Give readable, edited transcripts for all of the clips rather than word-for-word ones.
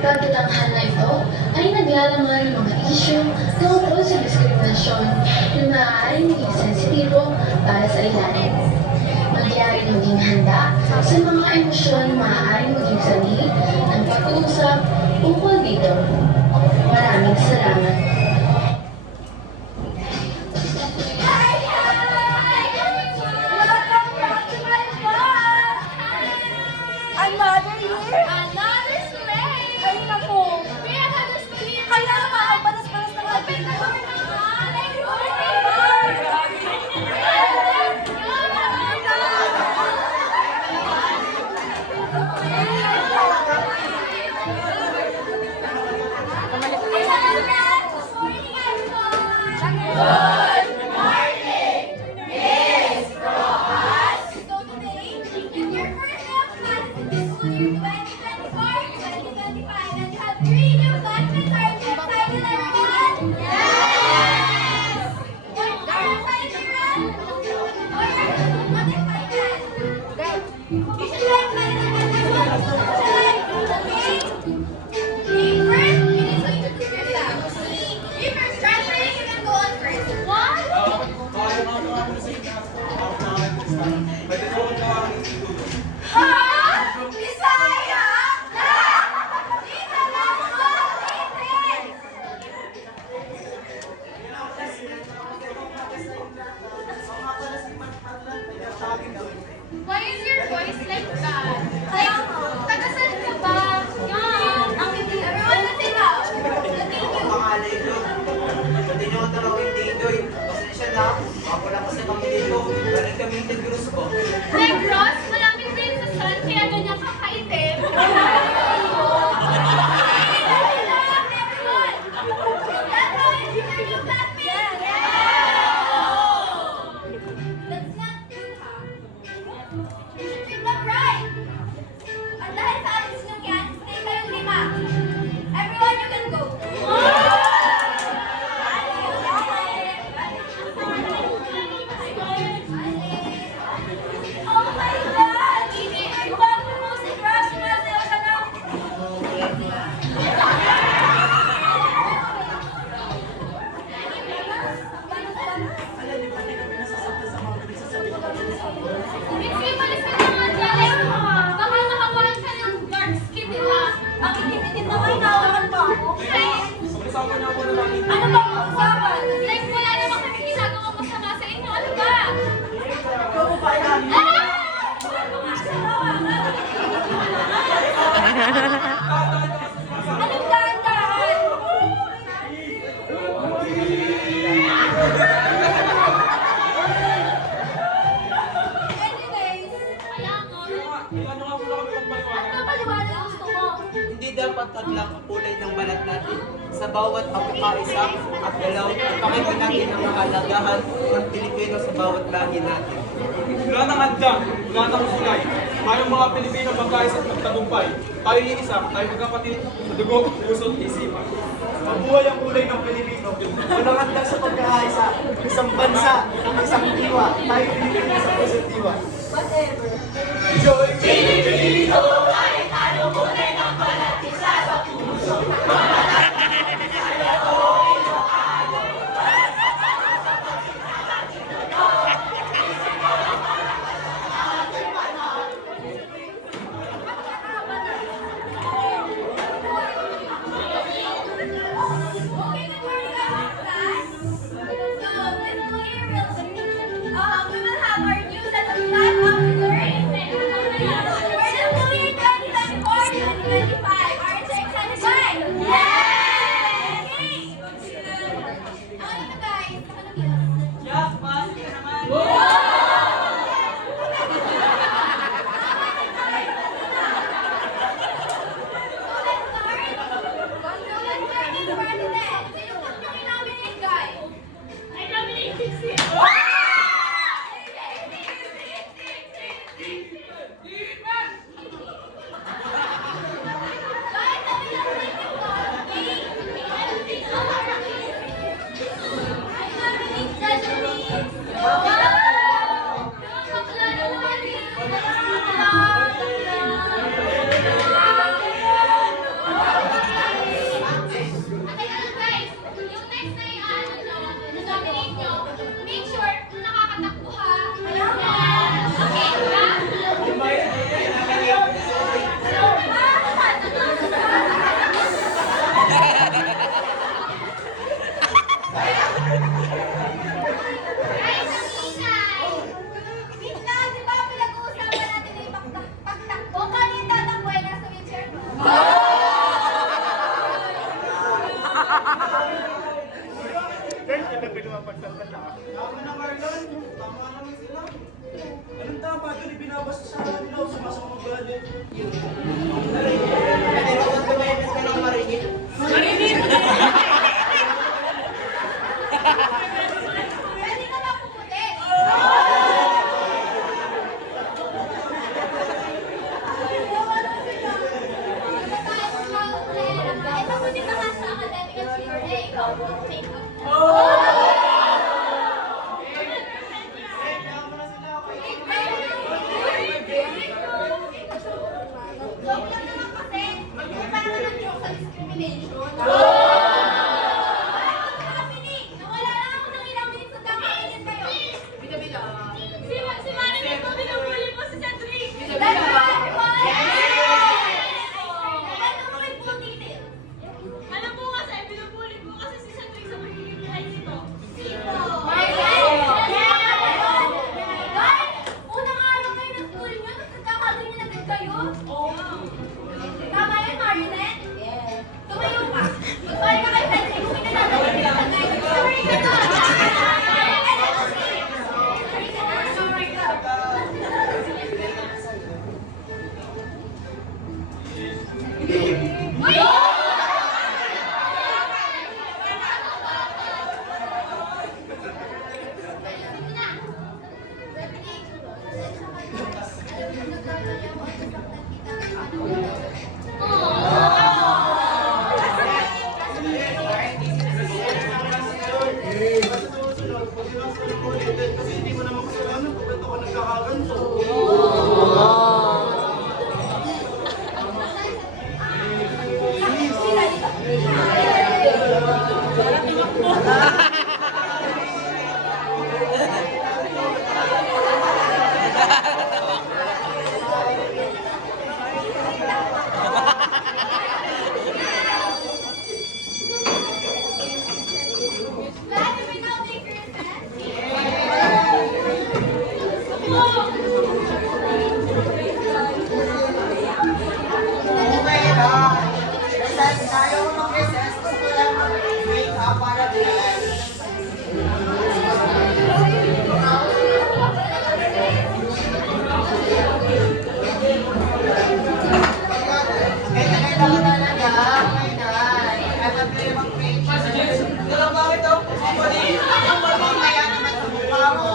pagtatanghal na ito ay naglalaman ng mga isyu tungkol sa diskriminasyon na maaaring maging sensitibo para sa ilan. Magyari maging handa sa mga emosyon na maaaring maging sanhi ng pag-uusap ukol dito. Maraming salamat. Another year? Another slay! Ay, naku! Kaya halos clear! Kaya nga, ang panas-panas ng ating Why is your voice like that? Like, tagasan ka ba? Yan! Ang hindi everyone na tinaw! Pangalay doon. Pwede nyo ang tawagin Dindoy. Pasensya na. Ako lang kasi kami dito. Galing kami yung Negros ko. Negros, malapit din sa sun, kaya ganyan kakaitim. Ano ba ang usapan? Like, wala naman kami ginagawang masama sa inyo. Ano ba? Anong dahan-dahan? Anyways, Kaya nga. ano paliwanag gusto mo? Hindi dapat taglang ang kulay ng balat natin. Sa bawat pagkakaisa at galaw, ipakita natin ang kahalagahan ng Pilipino sa bawat lahi natin. Wala nang hadlang, wala nang sulay. Tayong mga Pilipino magkaisa at magtagumpay. Tayo iisa, tayo magkapatid sa dugo, puso at isipan. Mabuhay ang kulay ng Pilipino. Walang handa sa pagkakaisa. Isang bansa ng isang diwa. Tayo Pilipino sa puso't diwa. Whatever. Joy Pilipino! We will have our news at the flag officer. We're the Joke lang naman kasi. Hindi pa naman nag-joke sa discrimination. Nawala lang ako ng ilang minutes at kakainin kayo. Si Marilyn po, binubuli po si Cedric. That's right, boy! Ano mo may full detail? Ano po kasi, binubuli po kasi si Cedric sa magiging behind nito. Sino? Unang araw kayo ng school nyo, nagkakaganyan agad kayo? Tama yun, Marilyn? Yes. Tumayo ka. Mag-sorry ka kay Cedric kung pinagagawin kita sa guide. Sorry ka na. Sorry ka. Kasi hindi mo naman kasalanan kung ba't ako nagkakaganto. Okay na. Recess na. Ayaw ko mag-recess. Gusto lang mag-wake up para din. Kaya ko talaga. Okay na. Alam ko yung mag-page. Dalawang bakit daw? Mamaya naman sa mukha mo.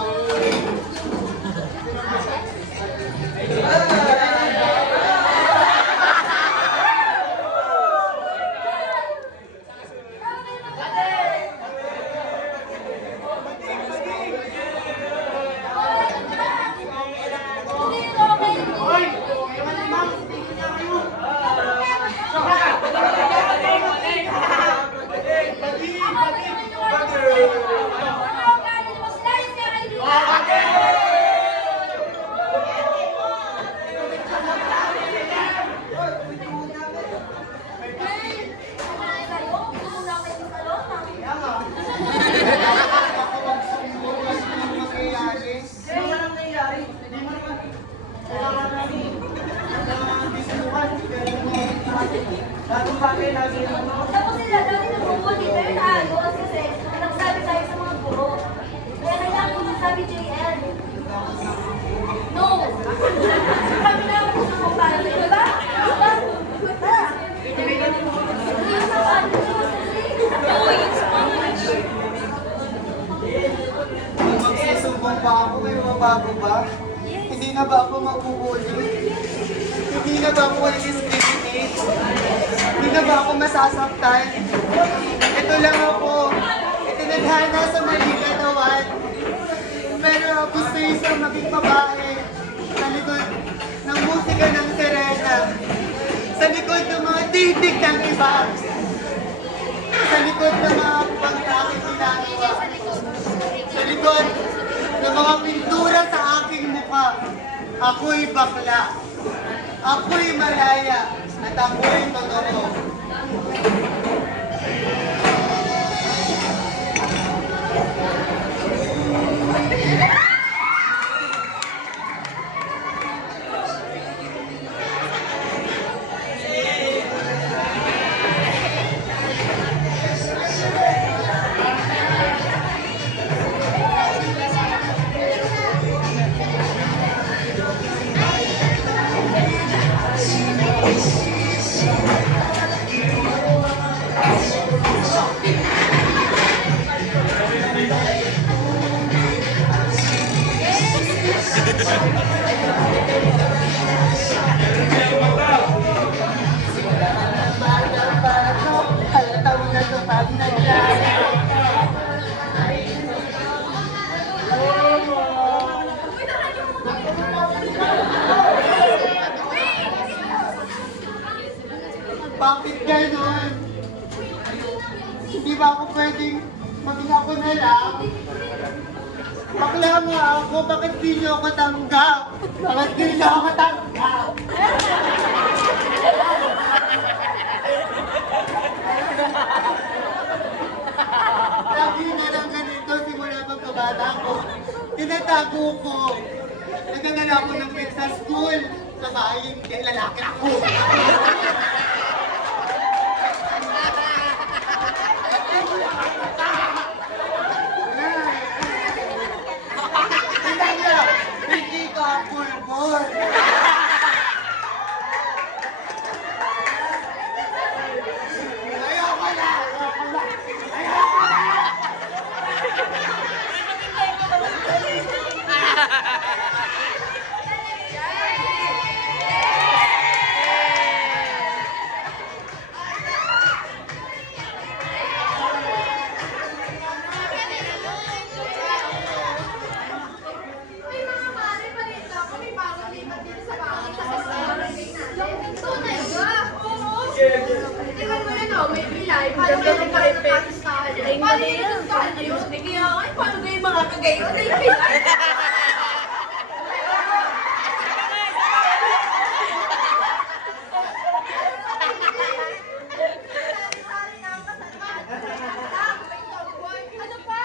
Hoy! Kayo man ni ma'am, tigil niya kayo. Kaya nga. Ako magsumbong kasi yung mangyayari. Ano man ang nangyayari? Hindi mo naman. Kailangan namin. Bisuhan. Lagong bagay, lagi naman. Tapos sila dati nagbubuli, pero naayos kasi nagsabi tayo sa mga guro. Kaya kailangan ko magsabi JN. No! Kami na ako sa mga tayo, di ba? Diba? Diba? Hindi yung napaano siya kasi. No, it's fine. Magsusumbong pa ako, may mabago ba? Hindi na ba ako mabubuli? Hindi na ba ako discriminate? Hindi na ba ako masasaktan? Ito lang ako. Itinadhana sa maling katawan. Pero gusto isang maging babae sa likod ng musika ng sirena. Sa likod ng mga titig ng iba. Sa likod ng mga pagkakit ginagawa. Sa likod ng mga pintura sa aking mukha. Ako'y bakla. Ako'y malaya. At ako'y totoo. Halata mo na ito pag nagdaan. Bakit ganon? Hindi ba ako pwedeng maging ako na lang? Bakla nga ako, bakit di niyo ako tanggap? Bakit di niyo ako tanggap? Lagi na lang ganito simula pagkabata ko. Tinatago ko. Nagdadala ako ng cake sa school. Sa bahay, hindi lalaki ako. Hindi ka pulbol. Ayoko na! Ayoko na! May mga pare pa rin ako. May bagong lipat dito sa bahay kasi sa barangay natin. Tunay ba? Oo. Tingnan mo na no, may pilay. Paano kayo nagkakastahan? Paano yung nagkastahan yun? Kaya nga, paano kayo mga kagayon? Ay, pilay. Ano pa?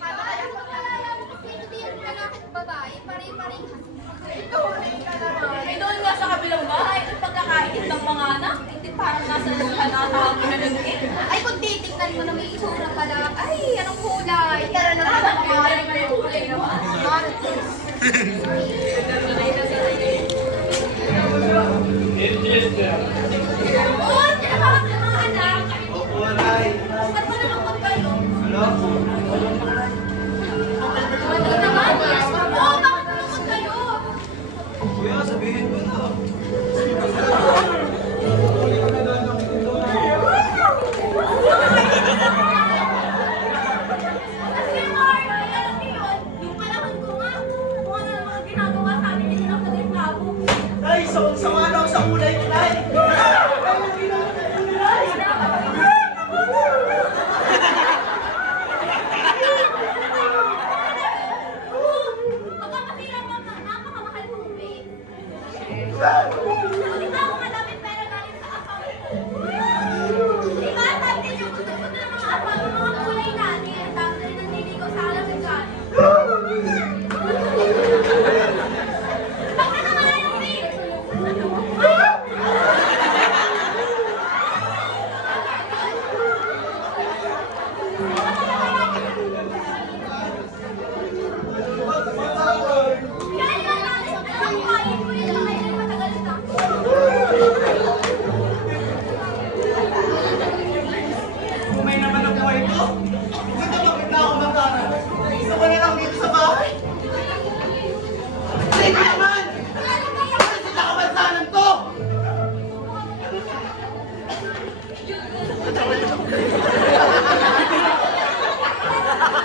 Paano kayo magkalala mo kung sino din yung lalaki at babae? Pare-parehas. Ito, ka naman. Eh, doon nga sa kabilang bahay, ang pagkakain ng mga anak, hindi parang nasa nakatawag na ng Ay, kung titignan mo na may itsura pala. Ay, anong kulay? Tara na lang. may kulay naman. Oo, tinatawag ng mga anak. Opo, Nay. Ba't mo nalungkot kayo? Ano? Ano naman? Oo, bakit nalungkot kayo? Kuya, sabihin mo na. Kasi Mark, alam niyo yun, yung panahon ko nga, kung ano ang mga ginagawa sa amin, hindi lang nagreklamo. Ay, sama lang sa kulay ko, Nay. Magkakasira pa ka, napakamahal mong bait. Di ba ako madaming pera galing sa account ko? Di ba sabi niyo, gusto-gusto ng mga account, ng mga kulay natin, tapos rin nanliligaw sa alam ng gano'n. Baka naman yung bait! Kaya lang natin, alam ko kain ko yun, kaya lang matagal na. Kumay naman ang buhay ko. Gusto bakit na ako magkana? Gusto ko na lang dito sa bahay. Sige naman! Ano sa kabansanan to?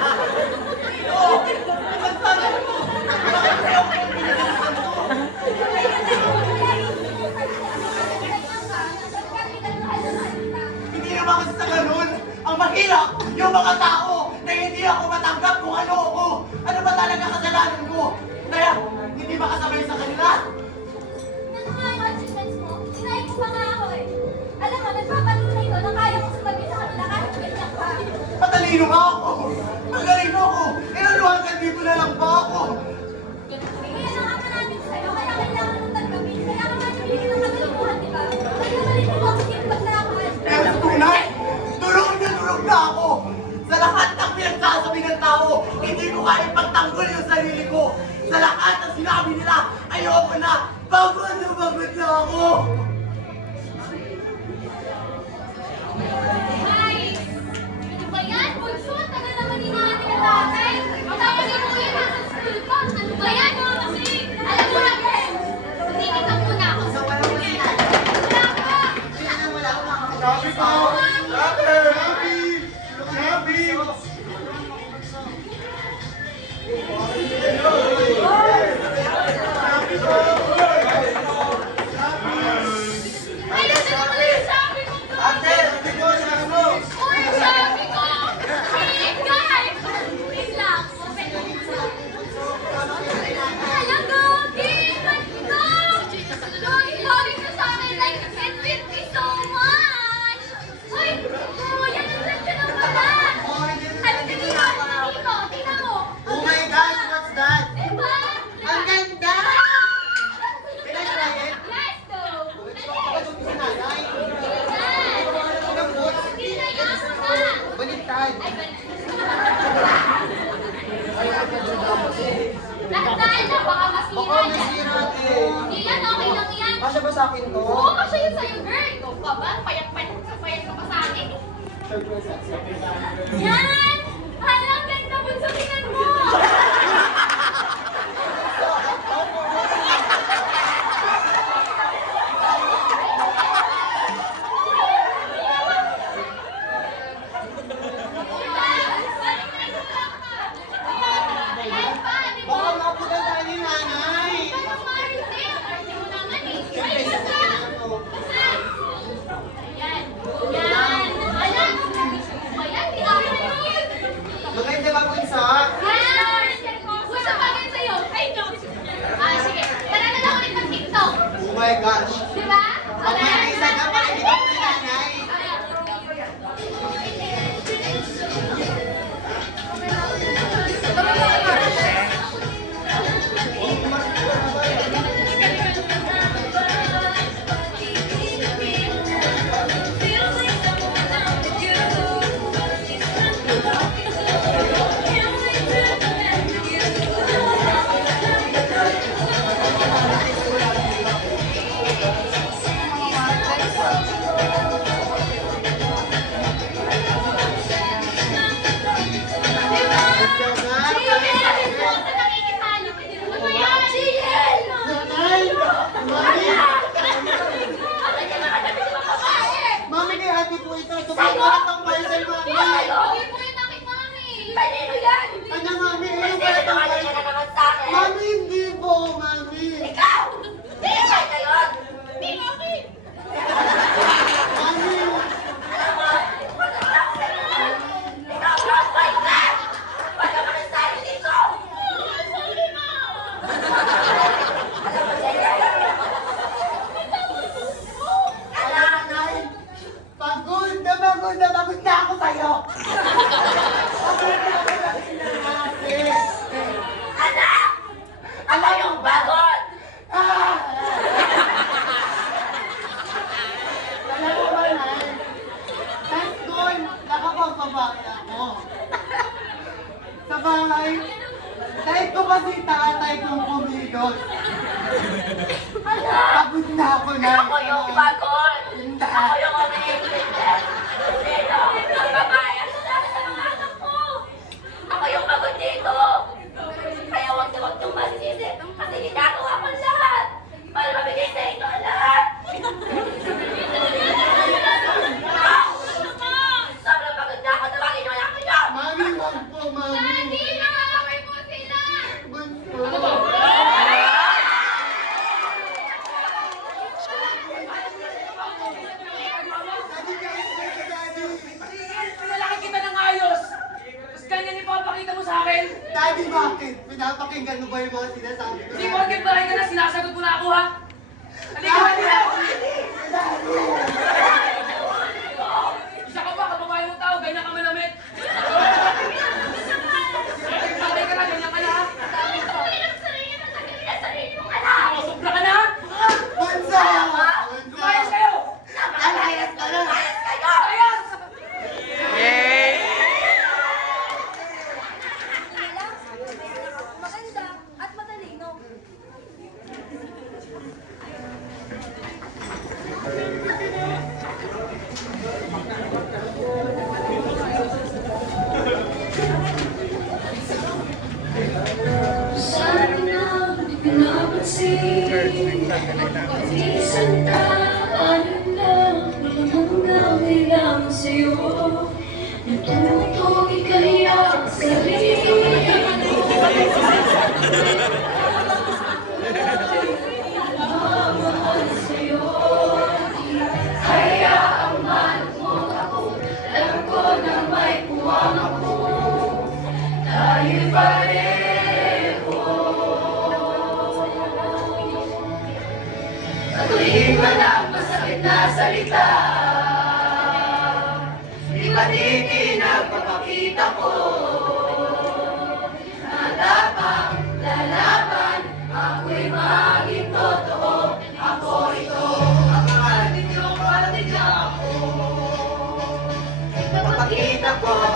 Oo, kabansanan mo! Bakit kaya ako pinagalasan to? Hindi naman kasi sa ganun. Ang mahirap, yung mga tao na hindi ako matanggap kung ano ako. Ano ba talaga kasalanan ko? Kaya, hindi makasabay sa kanila. Ano nga yung achievements mo? Sinayin mo pa nga ako eh. Alam mo, nagpapatunay ko na kaya mo sabi sa kanila kahit ganyan ka. Matalino nga ako. Magaling ako. Inaluhan ka dito na lang ba ako? Kaya na nga pa natin sa'yo, kaya kailangan mong tanggapin. Kaya ka nga nabigyan ng katalimuhan, di ba? Nagkakalit mo ako yung paglakad. Kaya sa tunay, tulog na ako. Sa lahat ng pinagsasabi ng tao, hindi ko kaya pagtanggol yung sarili ko. Sa lahat ng sinabi nila, ayoko na. Pagod na ako. Ay! Ano ba yan? Bunso, tagal naman hinahanap ng tatay. Tapos yung kuya nasa school pa. Ano ba yan? Kasi, alam mo natin, hindi kita muna ako. Sa walang masinan. Wala ka! Wala ko makakapagod. Sabi ko! Sabi! Ayun, ano pala yung sabi Ate, ate ko siya ano? Uy, sabi ko! Wait, guys! Wait lang. Open mo muna. Hala, Gogi! Manito! Gogi, sabi ko sa akin, like, it fit me so much! Uy, kuya, nandun ka na pala! Sabi ka dito, dito, tingnan mo! Oh my gosh, what's that? Diba? Ang ganda! Can I try it? Yes, though! Pakadun sa nanay. Yan! Lambot. Ginayaan mo na! Baliktad. Lakdal na, baka masira Baka yan. masira ate. Hindi yan, okay lang yan. Kasya ba sa akin to? Oo, kasi yun sa'yo, girl. Ikaw pa ba? Payat ka pa sa akin. Yan! Halang ganda mo sa tingnan mo! Ayan pa, di ba? Baka mapunan tayo ni nanay. Pero Martin, Martin mo naman eh. Siyempre, Ay, sa basta! ano. Yan. Yan. Alam. Ayan, di ako yun. Maganda ba bunsa? Yan. Gusto pa rin sa'yo. Ay, no. Ah, sige. Tara na lang ulit mag-tiktok. Oh my gosh. Di ba? Pag may isa na pala dito ni nanay. Nanay! Mami! Mami, kay ate po ito. Tumawa ang parcel, mami. Ano, mami? Ayun pala itong parcel. Mami, hindi po, mami. Mami! Nanay! Pagod na pagod na pagod na ako sa'yo! Pagod na ako sa ate. Alam mo ba? Ah! Alam mo ba, Nay? Kahit doon, nakapagbabae ako. Sa bahay, kahit ko pa si tatay kong pumigos. Pagod na ako, Nay. Ako yung pagod. Hindi. Ako yung umiigitin. Sino? Ang babae. Ano dahil sa mga anak ko? Ako yung pagod dito. Kaya huwag niyong masisi. Kasi ginagawa ko lahat. Para mabigay sa inyo ang lahat. Sobrang pagod na ako. Tawagin niyo lang ako. Mami, wag po, Mami. Daddy, nakakaway mo sila! Bunso. Daddy, guys, Daddy. Pinalaki kita ng ayos! Tapos ganyan ipapakita mo sa akin? Daddy, bakit? Pinapakinggan mo ba yung mga sinasabi ko? Hindi ko agad bahay ka na, sinasagot mo na ako ha? Halika, halika! Isa ka ba, kababayan ng tao, ganyan ka manamit? Patay ka na, ganyan ka na ha? Sobra ka na ha? Bunso! Lumayas kayo! Alayas ka na! Lumayas! Maganda at matalino. Sana na di pinapansin. Minsan ano lang, hanggang kailangan sa'yo. Natutong ikahiya ang sarili. Mamahal sa'yo, di kaya ang mahal Maliban ang masakit na salita, di ba di nagpapakita ko na dapat lalaban, ako'y maging totoo. Ako ito, ang mga ninyong palatidya ako. Ipapakita ko